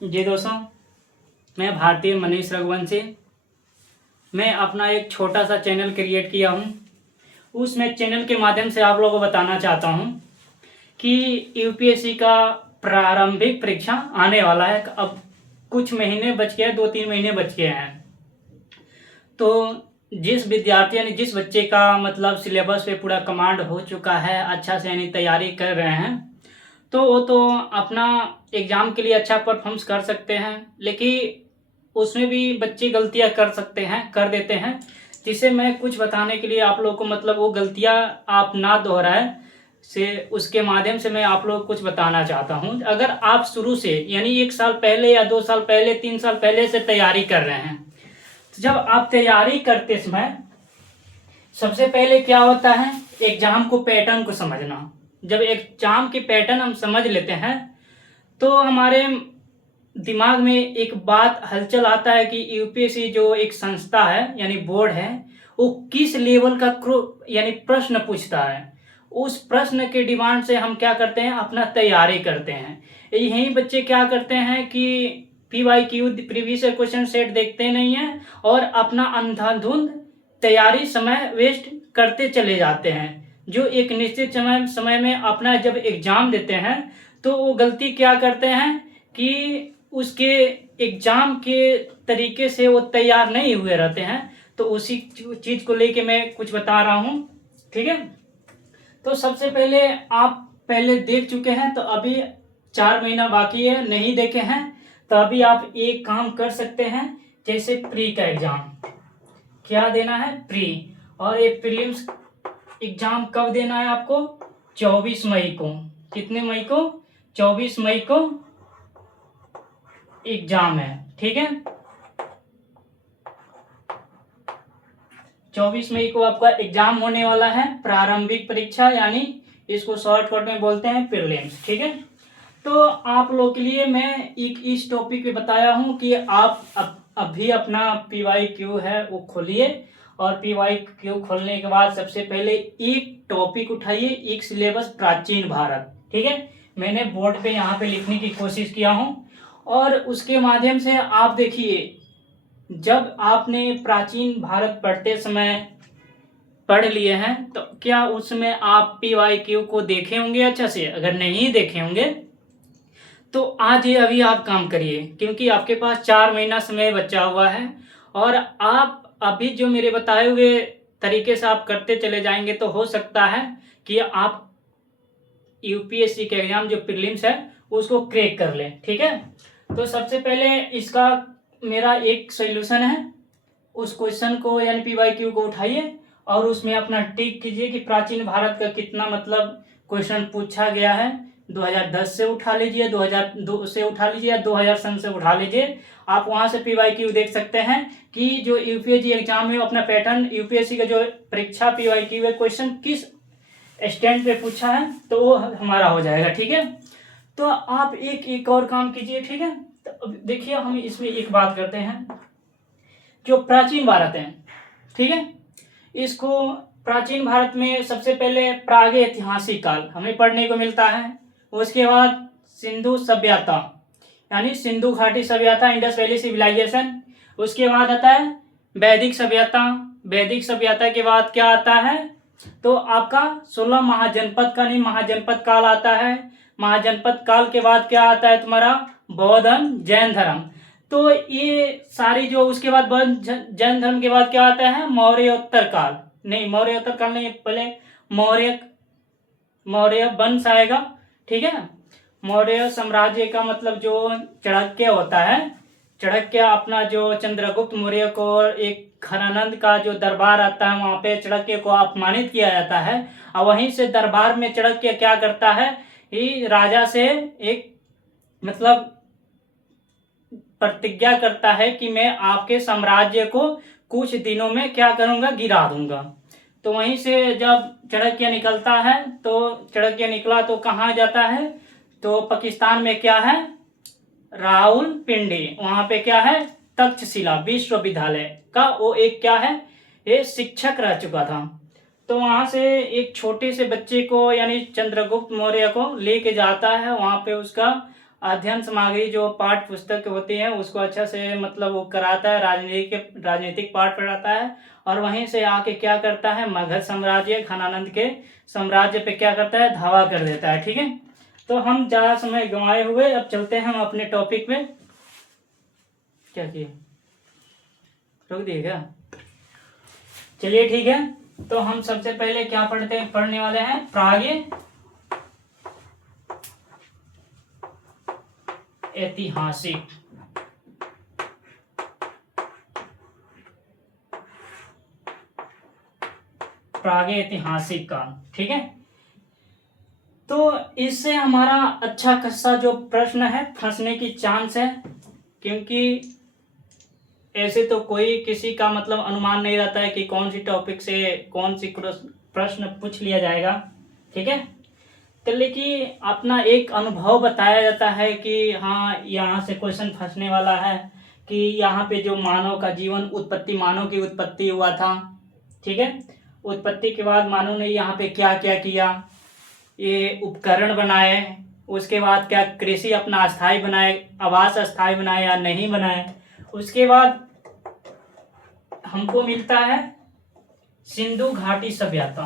जी दोस्तों, मैं भारतीय मनीष रघुवंशी। मैं अपना एक छोटा सा चैनल क्रिएट किया हूँ। उसमें चैनल के माध्यम से आप लोगों को बताना चाहता हूँ कि यूपीएससी का प्रारंभिक परीक्षा आने वाला है। अब कुछ महीने बच गए, 2-3 महीने बच गए हैं। तो जिस विद्यार्थी यानी जिस बच्चे का मतलब सिलेबस पे पूरा कमांड हो चुका है, अच्छा से यानी तैयारी कर रहे हैं, तो वो तो अपना एग्ज़ाम के लिए अच्छा परफॉर्म्स कर सकते हैं। लेकिन उसमें भी बच्चे गलतियां कर देते हैं, जिसे मैं कुछ बताने के लिए आप लोगों को मतलब वो गलतियां आप ना दोहराएं से उसके माध्यम से मैं आप लोगों को कुछ बताना चाहता हूं। अगर आप शुरू से यानी 1 साल पहले या 2 साल पहले 3 साल पहले से तैयारी कर रहे हैं, तो जब आप तैयारी करते समय सबसे पहले क्या होता है, एग्जाम को पैटर्न को समझना। जब एग्जाम के पैटर्न हम समझ लेते हैं तो हमारे दिमाग में एक बात हलचल आता है कि यूपीएससी जो एक संस्था है यानी बोर्ड है, वो किस लेवल का यानी प्रश्न पूछता है। उस प्रश्न के डिमांड से हम क्या करते हैं, अपना तैयारी करते हैं। यही बच्चे क्या करते हैं कि पीवाईक्यू प्रीवियस क्वेश्चन सेट देखते नहीं हैं और अपना अंधाधुंध तैयारी समय वेस्ट करते चले जाते हैं। जो एक निश्चित समय में अपना जब एग्जाम देते हैं तो वो गलती क्या करते हैं कि उसके एग्जाम के तरीके से वो तैयार नहीं हुए रहते हैं। तो उसी चीज को लेके मैं कुछ बता रहा हूँ, ठीक है। तो सबसे पहले आप पहले देख चुके हैं तो अभी 4 महीना बाकी है, नहीं देखे हैं तो अभी आप एक काम कर सकते हैं। जैसे प्री का एग्जाम क्या देना है, प्री, और ये प्रीलिम्स एग्जाम कब देना है आपको, 24 मई को। कितने मई को, 24 मई को एग्जाम है, ठीक है। 24 मई को आपका एग्जाम होने वाला है, प्रारंभिक परीक्षा, यानी इसको शॉर्टकट में बोलते हैं प्रीलिम्स, ठीक है। तो आप लोग के लिए मैं एक इस टॉपिक पे बताया हूं कि आप अभी अपना पीवाईक्यू है वो खोलिए, और पीवाईक्यू खोलने के बाद सबसे पहले एक टॉपिक उठाइए, एक सिलेबस प्राचीन भारत, ठीक है। मैंने बोर्ड पे यहाँ पे लिखने की कोशिश किया हूँ, और उसके माध्यम से आप देखिए, जब आपने प्राचीन भारत पढ़ते समय पढ़ लिए हैं तो क्या उसमें आप पीवाईक्यू को देखे होंगे अच्छा से। अगर नहीं देखे होंगे तो आज ही अभी आप काम करिए, क्योंकि आपके पास 4 महीना समय बचा हुआ है। और आप अभी जो मेरे बताए हुए तरीके से आप करते चले जाएंगे तो हो सकता है कि आप यूपीएससी के एग्जाम जो प्रीलिम्स है उसको क्रैक कर लें, ठीक है। तो सबसे पहले इसका मेरा एक सोल्यूशन है। उस क्वेश्चन को यानी पीवाईक्यू को उठाइए और उसमें अपना टिक कीजिए कि प्राचीन भारत का कितना मतलब क्वेश्चन पूछा गया है। 2010 से उठा लीजिए, 2002 से उठा लीजिए, या 2000 सन से उठा लीजिए। आप वहां से पीवाईक्यू देख सकते हैं कि जो यूपीएससी एग्जाम में अपना पैटर्न, यूपीएससी का जो परीक्षा पीवाईक्यू है क्वेश्चन किस स्टैंड पे पूछा है, तो वो हमारा हो जाएगा, ठीक है। तो आप एक और काम कीजिए, ठीक है। तो देखिए, हम इसमें एक बात करते हैं, जो प्राचीन भारत है, ठीक है, इसको प्राचीन भारत में सबसे पहले प्रागैतिहासिक काल हमें पढ़ने को मिलता है। उसके बाद सिंधु सभ्यता यानी सिंधु घाटी सभ्यता, इंडस वैली सिविलाइजेशन। उसके बाद आता है वैदिक सभ्यता। वैदिक सभ्यता के बाद क्या आता है, तो आपका 16 महाजनपद का नहीं महाजनपद काल आता है। महाजनपद काल के बाद क्या आता है तुम्हारा, बौद्ध धर्म, जैन धर्म। तो ये सारी जो, उसके बाद जैन धर्म के बाद क्या आता है, मौर्योत्तर काल। नहीं, मौर्योत्तर काल नहीं, पहले मौर्य मौर्य वंश आएगा, ठीक है। मौर्य साम्राज्य का मतलब जो चाणक्य होता है, चाणक्य अपना जो चंद्रगुप्त मौर्य को एक खरानंद का जो दरबार आता है वहां पे चाणक्य को अपमानित किया जाता है, और वहीं से दरबार में चाणक्य क्या करता है, ये राजा से एक मतलब प्रतिज्ञा करता है कि मैं आपके साम्राज्य को कुछ दिनों में क्या करूंगा, गिरा दूंगा। तो वहीं से जब चाणक्य निकलता है, तो चाणक्य निकला तो कहाँ जाता है, तो पाकिस्तान में क्या है, रावलपिंडी, वहां पे क्या है, तक्षशिला विश्वविद्यालय का वो एक क्या है, ये शिक्षक रह चुका था। तो वहां से एक छोटे से बच्चे को यानी चंद्रगुप्त मौर्य को लेके जाता है, वहां पे उसका अध्ययन सामग्री जो पाठ्य पुस्तक होती है उसको अच्छा से मतलब वो कराता है, राजनीतिक पाठ पढ़ाता है, और वहीं से आके क्या करता है, मगध साम्राज्य घनानंद के साम्राज्य पे क्या करता है, धावा कर देता है। ठीक है, तो हम ज़्यादा समय गंवाए हुए अब चलते हैं हम अपने टॉपिक पे। क्या किए, रोक दिए क्या? चलिए ठीक है, तो हम सबसे पहले क्या पढ़ने वाले हैं, प्राग्ञ ऐतिहासिक। प्राग्ञ ऐतिहासिक काल। ठीक है, तो इससे हमारा अच्छा खासा जो प्रश्न है फंसने की चांस है, क्योंकि ऐसे तो कोई किसी का मतलब अनुमान नहीं रहता है कि कौन सी टॉपिक से कौन सी प्रश्न पूछ लिया जाएगा। ठीक है, तो लेकिन अपना एक अनुभव बताया जाता है कि हाँ यहाँ से क्वेश्चन फंसने वाला है, कि यहाँ पे जो मानव का जीवन उत्पत्ति, मानव की उत्पत्ति हुआ था। ठीक है, उत्पत्ति के बाद मानव ने यहाँ पे क्या क्या किया, ये उपकरण बनाए, उसके बाद क्या कृषि अपना अस्थाई बनाए, आवास अस्थाई बनाए या नहीं बनाए। उसके बाद हमको मिलता है सिंधु घाटी सभ्यता।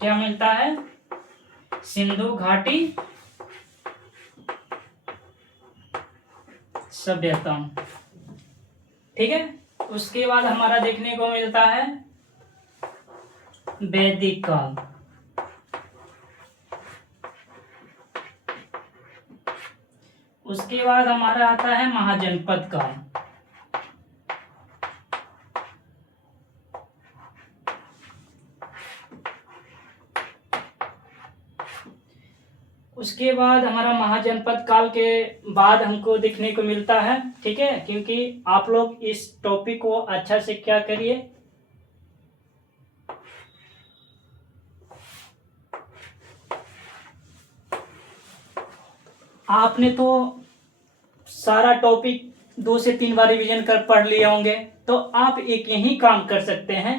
क्या मिलता है, सिंधु घाटी सभ्यता। ठीक है, उसके बाद हमारा देखने को मिलता है वैदिक काल। उसके बाद हमारा आता है महाजनपद काल। उसके बाद हमारा महाजनपद काल के बाद हमको देखने को मिलता है, ठीक है, क्योंकि आप लोग इस टॉपिक को अच्छा से क्या करिए, आपने तो सारा टॉपिक 2 से 3 बार रिवीजन कर पढ़ लिए होंगे, तो आप एक यही काम कर सकते हैं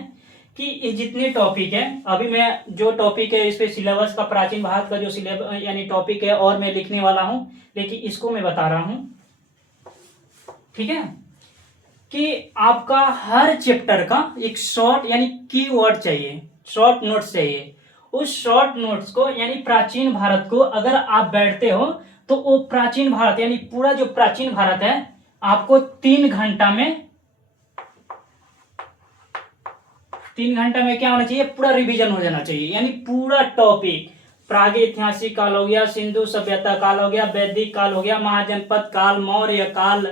कि ये जितने टॉपिक है, अभी मैं जो टॉपिक है इस पे सिलेबस का प्राचीन भारत का जो सिलेबस यानी टॉपिक है और मैं लिखने वाला हूं, लेकिन इसको मैं बता रहा हूं, ठीक है, कि आपका हर चैप्टर का एक शॉर्ट यानी कीवर्ड चाहिए, शॉर्ट नोट्स चाहिए। उस शॉर्ट नोट्स को यानी प्राचीन भारत को अगर आप बैठते हो तो वो प्राचीन भारत यानी पूरा जो प्राचीन भारत है आपको 3 घंटा में क्या होना चाहिए, पूरा रिवीजन हो जाना चाहिए। यानी पूरा टॉपिक, प्रागैतिहासिक काल हो गया, सिंधु सभ्यता काल हो गया, वैदिक काल हो गया, महाजनपद काल, मौर्य काल,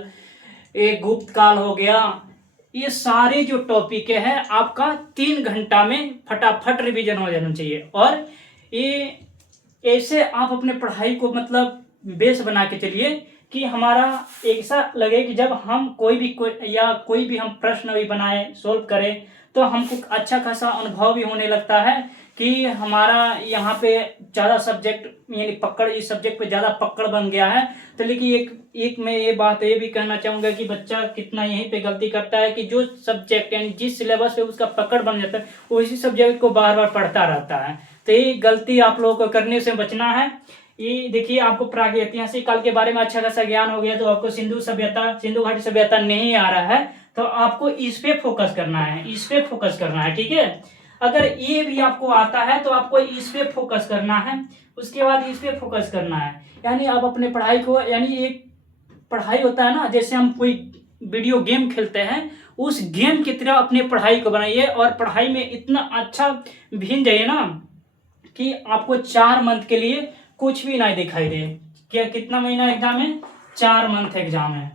एक गुप्त काल हो गया, ये सारे जो टॉपिक है आपका 3 घंटा में फटाफट रिवीजन हो जाना चाहिए। और ये ऐसे आप अपने पढ़ाई को मतलब बेस बना के चलिए कि हमारा ऐसा लगे कि जब हम कोई भी हम प्रश्न भी बनाए, सोल्व करें, तो हमको अच्छा खासा अनुभव भी होने लगता है कि हमारा यहाँ पे ज़्यादा सब्जेक्ट यानी पकड़, इस सब्जेक्ट पे ज़्यादा पकड़ बन गया है। तो लेकिन एक मैं ये बात ये भी कहना चाहूँगा कि बच्चा कितना यहीं पे गलती करता है कि जो सब्जेक्ट यानी जिस सिलेबस पे उसका पकड़ बन जाता है उसी सब्जेक्ट को बार बार पढ़ता रहता है। तो ये गलती आप लोगों को करने से बचना है। ये देखिए, आपको प्रागैतिहासिक काल के बारे में अच्छा खासा ज्ञान हो गया, तो आपको सिंधु घाटी सभ्यता नहीं आ रहा है, तो आपको इस पे फोकस करना है, ठीक है। अगर ये भी आपको आता है तो आपको इस पे फोकस करना है, उसके बाद इस पे फोकस करना है। यानी आप अपने पढ़ाई को, यानी एक पढ़ाई होता है ना, जैसे हम कोई वीडियो गेम खेलते हैं, उस गेम की तरह अपने पढ़ाई को बनाइए और पढ़ाई में इतना अच्छा भिन जाइए ना कि आपको 4 मंथ के लिए कुछ भी नहीं दिखाई दे। क्या कितना महीना एग्जाम है? 4 मंथ एग्जाम है,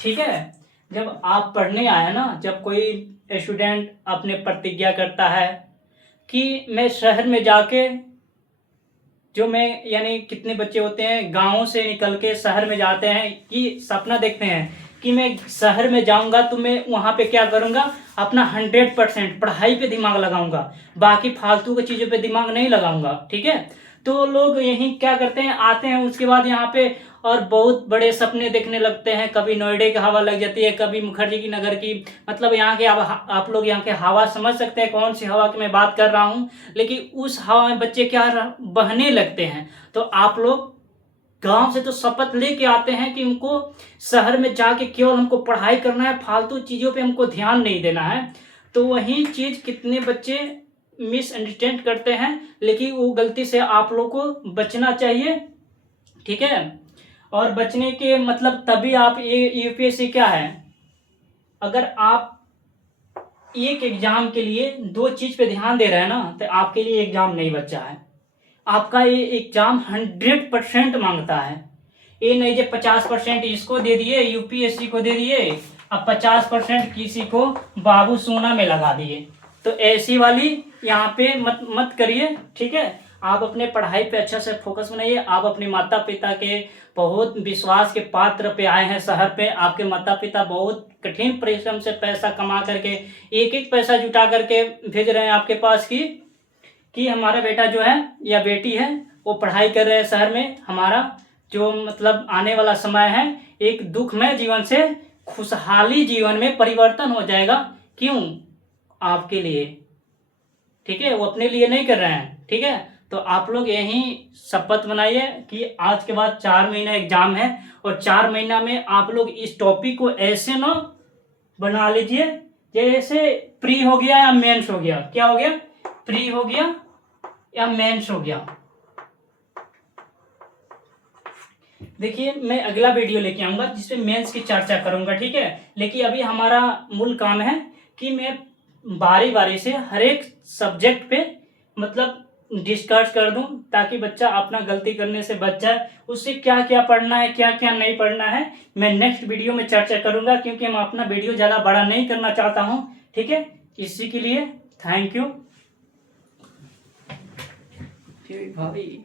ठीक है। जब आप पढ़ने आए ना, जब कोई स्टूडेंट अपने प्रतिज्ञा करता है कि मैं शहर में जाके, जो मैं यानी कितने बच्चे होते हैं गाँव से निकल के शहर में जाते हैं, कि सपना देखते हैं कि मैं शहर में जाऊंगा तो मैं वहाँ पे क्या करूँगा, अपना 100% पढ़ाई पे दिमाग लगाऊंगा, बाकी फालतू की चीज़ों पे दिमाग नहीं लगाऊंगा, ठीक है। तो लोग यही क्या करते हैं, आते हैं उसके बाद यहाँ पे और बहुत बड़े सपने देखने लगते हैं। कभी नोएडा की हवा लग जाती है, कभी मुखर्जी की नगर की, मतलब यहाँ के आप लोग यहाँ के हवा समझ सकते हैं कौन सी हवा की मैं बात कर रहा हूँ। लेकिन उस हवा में बच्चे क्या बहने लगते हैं। तो आप लोग गांव से तो शपथ लेके आते हैं कि उनको शहर में जाके केवल हमको पढ़ाई करना है, फालतू चीज़ों पे हमको ध्यान नहीं देना है। तो वही चीज़ कितने बच्चे मिसअंडरस्टैंड करते हैं, लेकिन वो गलती से आप लोग को बचना चाहिए, ठीक है। और बचने के मतलब तभी आप ये यूपीएससी क्या है, अगर आप एक एग्जाम के लिए दो चीज पे ध्यान दे रहे हैं ना, तो आपके लिए एग्जाम नहीं बचा है। आपका ये एग्जाम 100% मांगता है। ये नहीं जो 50% इसको दे दिए, यूपीएससी को दे दिए, अब 50% किसी को बाबू सोना में लगा दिए। तो ऐसी वाली यहाँ पे मत मत करिए, ठीक है। आप अपने पढ़ाई पे अच्छा से फोकस बनाइए। आप अपने माता पिता के बहुत विश्वास के पात्र पे आए हैं शहर पे। आपके माता पिता बहुत कठिन परिश्रम से पैसा कमा करके, एक एक पैसा जुटा करके भेज रहे हैं आपके पास कि हमारा बेटा जो है या बेटी है वो पढ़ाई कर रहे हैं शहर में। हमारा जो मतलब आने वाला समय है एक दुखमय जीवन से खुशहाली जीवन में परिवर्तन हो जाएगा। क्यों? आपके लिए, ठीक है। वो अपने लिए नहीं कर रहे हैं, ठीक है। तो आप लोग यही शपथ बनाइए कि आज के बाद 4 महीना एग्जाम है, और 4 महीना में आप लोग इस टॉपिक को ऐसे ना बना लीजिए जैसे प्री हो गया या मेंस हो गया। क्या हो गया? प्री हो गया या मेंस हो गया। देखिए मैं अगला वीडियो लेके आऊंगा जिसपे मेंस की चर्चा करूंगा, ठीक है। लेकिन अभी हमारा मूल काम है कि मैं बारी बारी से हर एक सब्जेक्ट पे मतलब डिस्कस कर दूं, ताकि बच्चा अपना गलती करने से बच जाए। उससे क्या क्या पढ़ना है, क्या क्या नहीं पढ़ना है, मैं नेक्स्ट वीडियो में चर्चा करूंगा, क्योंकि मैं अपना वीडियो ज़्यादा बड़ा नहीं करना चाहता हूं, ठीक है। इसी के लिए थैंक यू भाई।